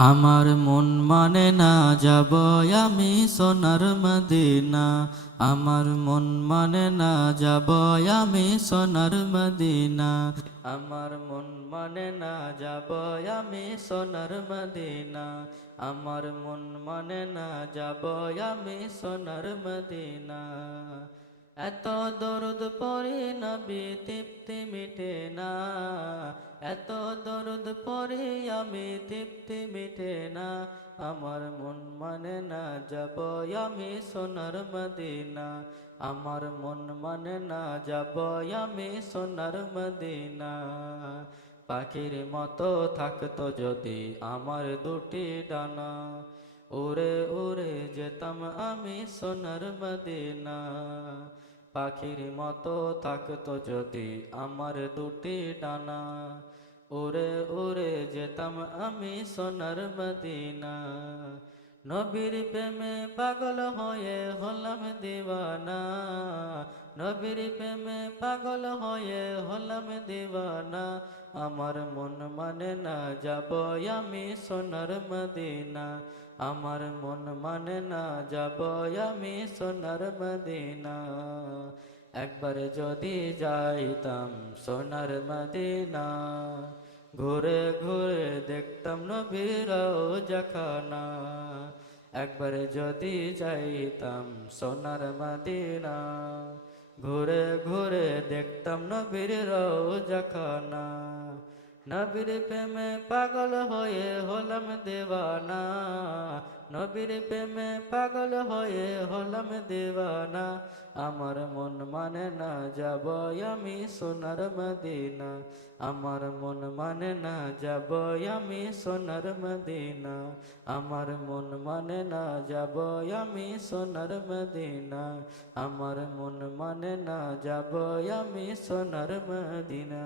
আমার মন মানে না যাব আমি সোনার মদিনা। আমার মন মানে না যাব আমি সোনার মদিনা। আমার মন মানে না যাব আমি সোনার মদিনা। আমার মন মানে না যাব আমি সোনার মদিনা। এত দরুদ পড়ি নবী তৃপ্তি মিটে না। এত দরুদ পড়ি আমি তৃপ্তি মিটে না। আমার মন মানে না যাব আমি সোনার মদিনা। আমার মন মানে না যাব আমি সোনার মদিনা। পাখির মতো থাকতো যদি আমার দুটি ডানা, উড়ে উড়ে যেতাম আমি সোনার মদিনা। পাখির মতো থাকতো যদি আমার দুটি ডানা, উড়ে উড়ে যেতাম আমি সোনার মদিনা। নবীর প্রেমে পাগল হয়ে হলাম দিওয়ানা। নবীর প্রেমে পাগল হয়ে হলাম দিওয়ানা। আমার মন মানে না যাব আমি সোনার মদিনা। আমার মন মানে না যাব আমি সোনার মদিনা। একবার যদি যাইতাম সোনার মদিনা, ঘুরে ঘুরে দেখতাম নবীর রওজা খানা। একবার যদি যাইতাম সোনার মদিনা, ঘুরে ঘুরে দেখতাম নবীর রওজা খানা। নবীর প্রেমে পাগল হয়ে হলাম দেওয়ানা। নবীর প্রেমে পাগল হয়ে হলাম দেওয়ানা। আমার মন মানে না যাব আমি সোনার মদিনা। আমার মন মানে না যাব আমি সোনার মদিনা। আমার মন মানে না যাব আমি সোনার মদিনা। আমার মন মানে না যাব আমি সোনার মদিনা।